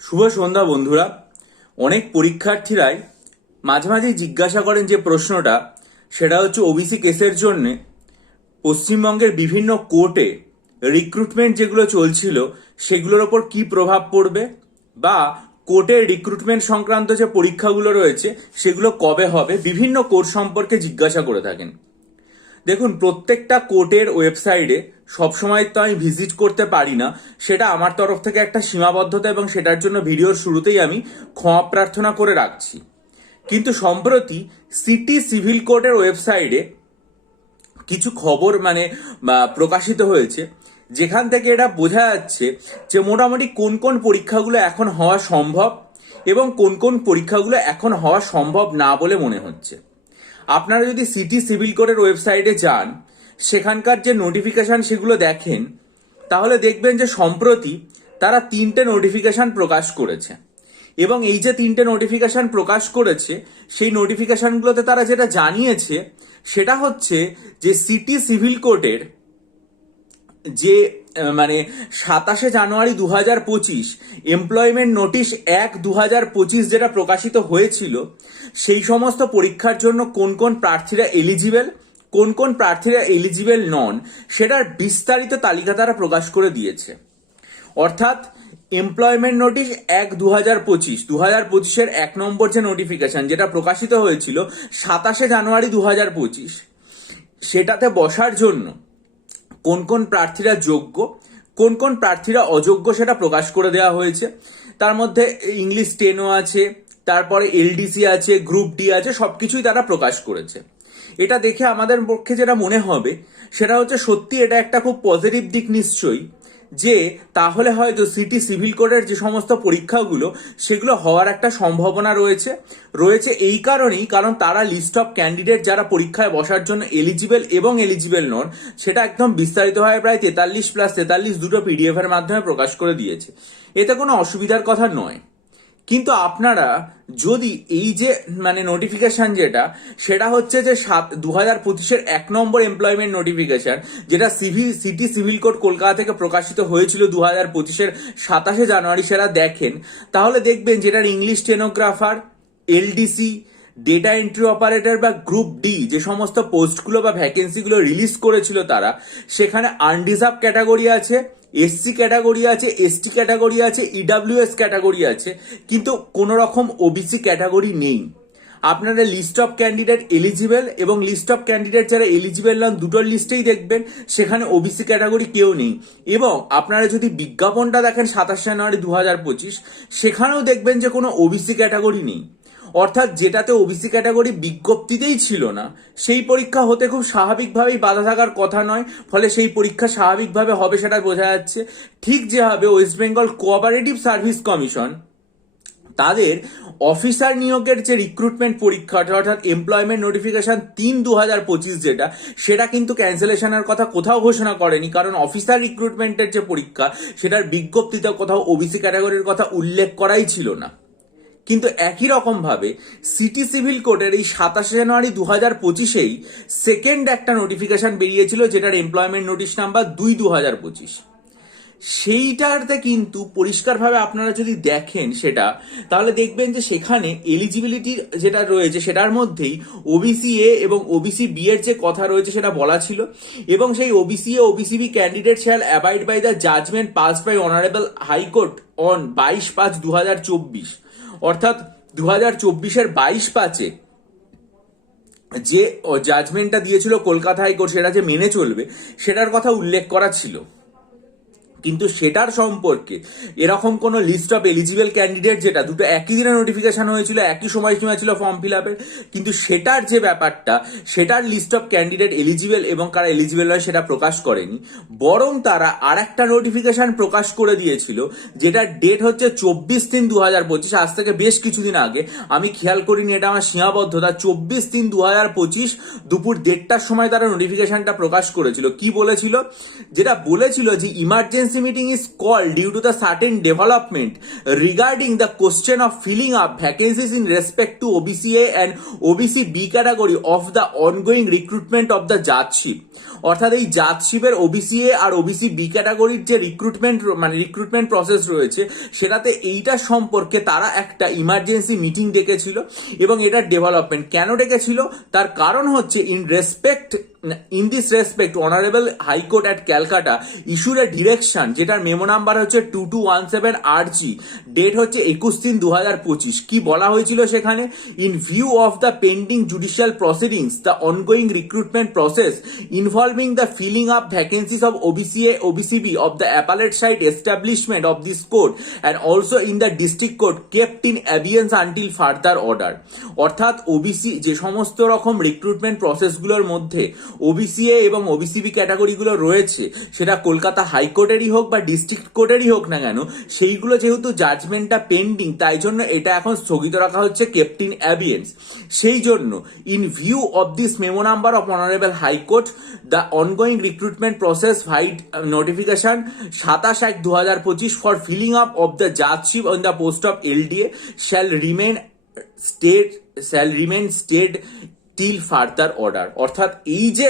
শুভ সন্ধ্যা, বন্ধুরা। অনেক পরীক্ষার্থীরাই মাঝে মাঝে জিজ্ঞাসা করেন যে প্রশ্নটা, সেটা হচ্ছে ওবিসি কেসের জন্য পশ্চিমবঙ্গের বিভিন্ন কোর্টে রিক্রুটমেন্ট যেগুলো চলছিল, সেগুলোর ওপর কি প্রভাব পড়বে? বা কোর্টের রিক্রুটমেন্ট সংক্রান্ত যে পরীক্ষাগুলো রয়েছে, সেগুলো কবে হবে? বিভিন্ন কোর্ট সম্পর্কে জিজ্ঞাসা করে থাকেন। দেখুন, প্রত্যেকটা কোর্টের ওয়েবসাইটে সবসময় তো আমি ভিজিট করতে পারি না। সেটা আমার তরফ থেকে একটা সীমাবদ্ধতা এবং সেটার জন্য ভিডিওর শুরুতেই আমি ক্ষমা প্রার্থনা করে রাখছি। কিন্তু সম্প্রতি সিটি সিভিল কোর্টের ওয়েবসাইটে কিছু খবর মানে প্রকাশিত হয়েছে, যেখান থেকে এটা বোঝা যাচ্ছে যে মোটামুটি কোন কোন পরীক্ষাগুলো এখন হওয়া সম্ভব এবং কোন কোন পরীক্ষাগুলো এখন হওয়া সম্ভব না বলে মনে হচ্ছে। আপনারা যদি সিটি সিভিল কোডের ওয়েবসাইটে যান, সেখানকার যে নোটিফিকেশন সেগুলো দেখেন, তাহলে দেখবেন যে সম্প্রতি তারা তিনটে নোটিফিকেশন প্রকাশ করেছে। এবং এই যে তিনটে নোটিফিকেশন প্রকাশ করেছে, সেই নোটিফিকেশনগুলোতে তারা যেটা জানিয়েছে, সেটা হচ্ছে যে সিটি সিভিল কোর্টের যে মানে সাতাশে জানুয়ারি দু হাজার পঁচিশ এমপ্লয়মেন্ট নোটিশ এক দু হাজার পঁচিশ যেটা প্রকাশিত হয়েছিল, সেই সমস্ত পরীক্ষার জন্য কোন কোন প্রার্থীরা এলিজিবেল কোন কোন প্রার্থীরা এলিজিবেল নন, সেটার বিস্তারিত তালিকা তারা প্রকাশ করে দিয়েছে। অর্থাৎ এমপ্লয়মেন্ট নোটিশ এক দু হাজার পঁচিশ দু হাজার পঁচিশের এক নম্বর যে নোটিফিকেশন যেটা প্রকাশিত হয়েছিল সাতাশে জানুয়ারি দু হাজার পঁচিশ, সেটাতে বসার জন্য কোন কোন প্রার্থীরা যোগ্য, কোন কোন প্রার্থীরা অযোগ্য সেটা প্রকাশ করে দেওয়া হয়েছে। তার মধ্যে ইংলিশ টেনও আছে, তারপরে এলডিসি আছে গ্রুপ ডি আছে সব কিছুই তারা প্রকাশ করেছে। এটা দেখে আমাদের পক্ষে যেটা মনে হবে, সেটা হচ্ছে সত্যি এটা একটা খুব পজিটিভ দিক নিশ্চয়ই। যে তাহলে হয়তো সিটি সিভিল কোডের যে সমস্ত পরীক্ষাগুলো, সেগুলো হওয়ার একটা সম্ভাবনা রয়েছে। রয়েছে এই কারণেই কারণ তারা লিস্ট অফ ক্যান্ডিডেট যারা পরীক্ষায় বসার জন্য এলিজিবেল এবং এলিজিবেল নন, সেটা একদম বিস্তারিতভাবে প্রায় তেতাল্লিশ প্লাস তেতাল্লিশ দুটো পিডিএফ এর মাধ্যমে প্রকাশ করে দিয়েছে। এতে কোনো অসুবিধার কথা নয়। কিন্তু আপনারা যদি এই যে মানে নোটিফিকেশন যেটা, সেটা হচ্ছে যে সাত দু হাজার পঁচিশের এক নম্বর এমপ্লয়মেন্ট নোটিফিকেশন যেটা civil city civil court Kolkata থেকে প্রকাশিত হয়েছিল দু হাজার পঁচিশের সাতাশে জানুয়ারি, সেটা দেখেন। তাহলে দেখবেন যেটার English stenographer LDC data entry operator বা গ্রুপ ডি যে সমস্ত পোস্টগুলো বা ভ্যাকেন্সিগুলো রিলিজ করেছিল তারা, সেখানে আনডিজার্ভ ক্যাটাগরি আছে। এসসি ক্যাটাগরি আছে এসটি ক্যাটাগরি আছে ইডাব্লিউএস ক্যাটাগরি আছে, কিন্তু কোনো রকম ওবিসি ক্যাটাগরি নেই। আপনারা লিস্ট অফ ক্যান্ডিডেট এলিজিবল এবং লিস্ট অফ ক্যান্ডিডেট যারা এলিজিবল নন, দুটোর লিস্টেই দেখবেন, সেখানে ওবিসি ক্যাটাগরি কেউ নেই। এবং আপনারা যদি বিজ্ঞাপনটা দেখেন সাতাশ জানুয়ারি দু হাজার পঁচিশ, সেখানেও দেখবেন যে কোনো ওবিসি ক্যাটাগরি নেই। অর্থাৎ যেটাতে ওবিসি ক্যাটাগরি বিজ্ঞপ্তিতেই ছিল না, সেই পরীক্ষা হতে খুব স্বাভাবিকভাবেই বাধা থাকার কথা নয়, ফলে সেই পরীক্ষা স্বাভাবিকভাবে হবে সেটা বোঝা যাচ্ছে। ঠিক যেভাবে West Bengal cooperative service commission তাদের অফিসার নিয়োগের যে রিক্রুটমেন্ট পরীক্ষা অর্থাৎ এমপ্লয়মেন্ট নোটিফিকেশন তিন দু হাজার পঁচিশ যেটা, সেটা কিন্তু ক্যান্সেলেশনের কথা কোথাও ঘোষণা করেনি, কারণ অফিসার রিক্রুটমেন্টের যে পরীক্ষা, সেটার বিজ্ঞপ্তিতে কোথাও ওবিসি ক্যাটাগরির কথা উল্লেখ করাই ছিল না। কিন্তু একই রকম ভাবে সিটি সিভিল কোর্টের এই সাতাশে জানুয়ারি দু হাজার পঁচিশেই সেকেন্ড একটা নোটিফিকেশন বেরিয়েছিল, যেটার এমপ্লয়মেন্ট নোটিশ নাম্বার দুই দু হাজার পঁচিশ। সেইটাতে কিন্তু পরিষ্কারভাবে আপনারা যদি দেখেন সেটা, তাহলে দেখবেন যে সেখানে এলিজিবিলিটি যেটা রয়েছে সেটার মধ্যেই ওবিসি এ এবং ওবিসি বি এর যে কথা রয়েছে সেটা বলা ছিল এবং সেই OBC A OBC B candidate shall abide by the judgement pass by honourable high court on বাইশ পাঁচ দু হাজার চব্বিশ। অর্থাৎ দু হাজার চব্বিশের বাইশ পাঁচে যে জাজমেন্টটা দিয়েছিল কলকাতা হাইকোর্ট, সেটা যে মেনে চলবে, সেটার কথা উল্লেখ করা ছিল। কিন্তু সেটার সম্পর্কে এরকম কোন লিস্ট অফ এলিজিবল ক্যান্ডিডেট যেটা, দুটো একই দিনে নোটিফিকেশন হয়েছিল, একই সময় সময়সীমা ছিল ফর্ম ফিল আপের কিন্তু সেটার যে ব্যাপারটা, সেটার লিস্ট অফ ক্যান্ডিডেট এলিজিবল এবং কারা এলিজিবল নয় সেটা প্রকাশ করেনি। বরং তারা আর একটা নোটিফিকেশন প্রকাশ করে দিয়েছিল, যেটার ডেট হচ্ছে চব্বিশ তিন দু হাজার পঁচিশ। আজ থেকে বেশ কিছুদিন আগে, আমি খেয়াল করিনি এটা আমার সীমাবদ্ধতা, চব্বিশ তিন দু হাজার পঁচিশ দুপুর দেড়টার সময় তারা নোটিফিকেশনটা প্রকাশ করেছিল। কি বলেছিল? যেটা বলেছিল যে emergency emergency meeting is called due to the certain development regarding the question of filling up vacancies in respect to OBCA and OBC B category of the ongoing recruitment of the judgeship অর্থাৎ এই জাতশিপের OBC A আর OBC B ক্যাটাগরির যে recruitment মানে recruitment process রয়েছে সেটাতে এইটা সম্পর্কে তারা একটা ইমার্জেন্সি মিটিং ডেকেছিল এবং এটা ডেভেলপমেন্ট কেন ডেকেছিল তার কারণ হচ্ছে in respect in this respect honourable high court at Calcutta ইস্যুর এ ডিরেকশন যেটার মেমো নাম্বার হচ্ছে two two one seven R G date হচ্ছে একুশ তিন দু হাজার পঁচিশ। কি বলা হয়েছিল সেখানে? In view of the pending judicial proceedings the ongoing recruitment process involving the filling up vacancies of OBC A OBC B of the appellate side establishment of this court and also in the district court kept in abeyance until further order অর্থাৎ OBC যে সমস্ত রকম recruitment প্রসেসগুলোর মধ্যে OBC-A এবং OBC B ক্যাটাগরিগুলো রয়েছে, সেটা কলকাতা হাইকোর্টেরই হোক বা ডিস্ট্রিক্ট কোর্টেরই হোক না কেন, সেইগুলো যেহেতু জাজমেন্টটা পেন্ডিং তাই জন্য এটা এখন স্থগিত রাখা হচ্ছে কেপ্টিন অ্যাবিয়েন্স সেই জন্য in view of this memo number of honourable high court the ongoing recruitment process vide notification সাতাশ এক দু হাজার পঁচিশ for filling up of the judgeship on the post of LDA shall remain stayed shall remain stayed till further order অর্থাৎ এই যে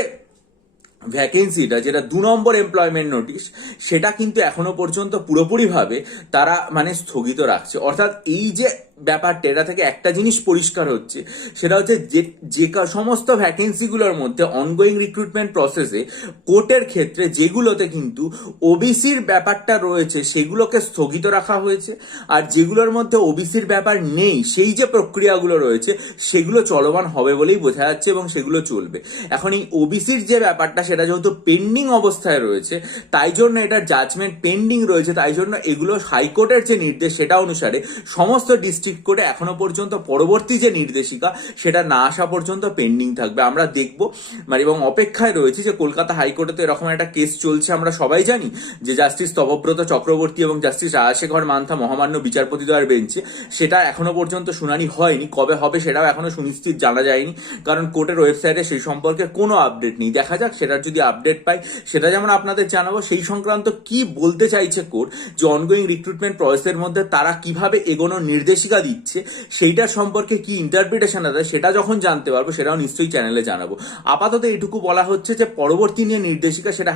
ভ্যাকেন্সিটা যেটা দু নম্বর এমপ্লয়মেন্ট নোটিশ সেটা কিন্তু এখনও পর্যন্ত পুরোপুরিভাবে তারা মানে স্থগিত রাখছে। অর্থাৎ এই যে ব্যাপারটা এটা থেকে একটা জিনিস পরিষ্কার হচ্ছে, সেটা হচ্ছে যে যে সমস্ত ভ্যাকেন্সিগুলোর মধ্যে অনগোয়িং রিক্রুটমেন্ট প্রসেসে কোর্টের ক্ষেত্রে যেগুলোতে কিন্তু ওবিসির ব্যাপারটা রয়েছে সেগুলোকে স্থগিত রাখা হয়েছে, আর যেগুলোর মধ্যে ওবিসির ব্যাপার নেই, সেই যে প্রক্রিয়াগুলো রয়েছে সেগুলো চলমান হবে বলেই বোঝা যাচ্ছে এবং সেগুলো চলবে। এখন এই ওবিসির যে ব্যাপারটা সেটা যেহেতু পেন্ডিং অবস্থায় রয়েছে, তাই জন্য এটার জাজমেন্ট পেন্ডিং রয়েছে, তাই জন্য এগুলো হাইকোর্টের যে নির্দেশ সেটা অনুসারে সমস্ত ডিস্ট্রিক্ট কোর্টে এখনও পর্যন্ত পরবর্তী যে নির্দেশিকা, সেটা না আসা পর্যন্ত পেন্ডিং থাকবে। আমরা দেখব। মানে এবং অপেক্ষায় রয়েছে যে কলকাতা হাইকোর্টে তো এরকম একটা কেস চলছে, আমরা সবাই জানি যে জাস্টিস তপব্রত চক্রবর্তী এবং জাস্টিস রাজশেখর মান্থা মহামান্য বিচারপতি দ্বয়ের বেঞ্চে, সেটা এখনও পর্যন্ত শুনানি হয়নি। কবে হবে সেটাও এখনও সুনিশ্চিত জানা যায়নি। কারণ কোর্টের ওয়েবসাইটে সেই সম্পর্কে কোনো আপডেট নেই। দেখা যাক, সেটার যদি আপডেট পাই, সেটা যেমন আপনাদের জানাব, সেই সংক্রান্ত কি বলতে চাইছে কোর্ট, যে অনগোয়িং রিক্রুটমেন্ট প্রসেসের মধ্যে তারা কীভাবে এগোনো নির্দেশিকা দিচ্ছে, সেইটার সম্পর্কে কি ইন্টারপ্রিটেশন আছে সেটা যখন জানতে পারব, সেটাও নিশ্চয়ই চ্যানেলে জানাব। আপাতত এটুকু বলা হচ্ছে যে, পরবর্তী নিয়ে নির্দেশিকা সেটা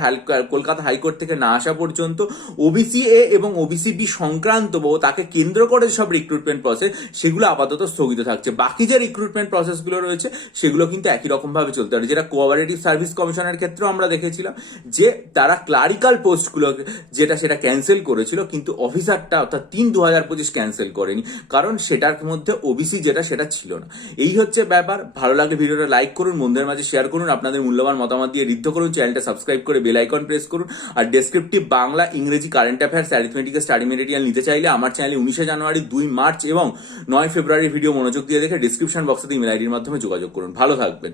কলকাতা হাইকোর্ট থেকে না আসা পর্যন্ত ওবিসি এ এবং ওবিসি বি সংক্রান্ত তাকে কেন্দ্র করে সব রিক্রুটমেন্ট প্রসেস সেগুলো আপাতত স্থগিত থাকছে। বাকি যে রিক্রুটমেন্ট প্রসেসগুলো রয়েছে, সেগুলো কিন্তু একই রকম ভাবে চলতে পারে। যেটা কোঅপারেটিভ সার্ভিস কমিশনের ক্ষেত্রেও আমরা দেখেছিলাম যে, তারা ক্লারিক্যাল পোস্টগুলো যেটা সেটা ক্যান্সেল করেছিল, কিন্তু অফিসারটা অর্থাৎ তিন দু হাজার পঁচিশ ক্যান্সেল করেনি। কারণ সেটার মধ্যে ওবিসি যেটা, সেটা ছিল না। এই হচ্ছে ব্যাপার। ভালো লাগলে ভিডিওটা লাইক করুন, বন্ধুদের মাঝে শেয়ার করুন, আপনাদের মূল্যবান মতামত দিয়ে রিদ্ধ করুন চ্যানেলটা সাবস্ক্রাইব করে বেল আইকন প্রেস করুন। আর ডেসক্রিপটিভ বাংলা, ইংরেজি current affairs arithmetical study material নিতে চাইলে আমার চ্যানেলে উনিশে জানুয়ারি, দুই মার্চ এবং নয় ফেব্রুয়ারি ভিডিও মনোযোগ দিয়ে দেখে ডিসক্রিপশন বক্সে ইমেল আইডির মাধ্যমে যোগাযোগ করুন। ভালো থাকবেন।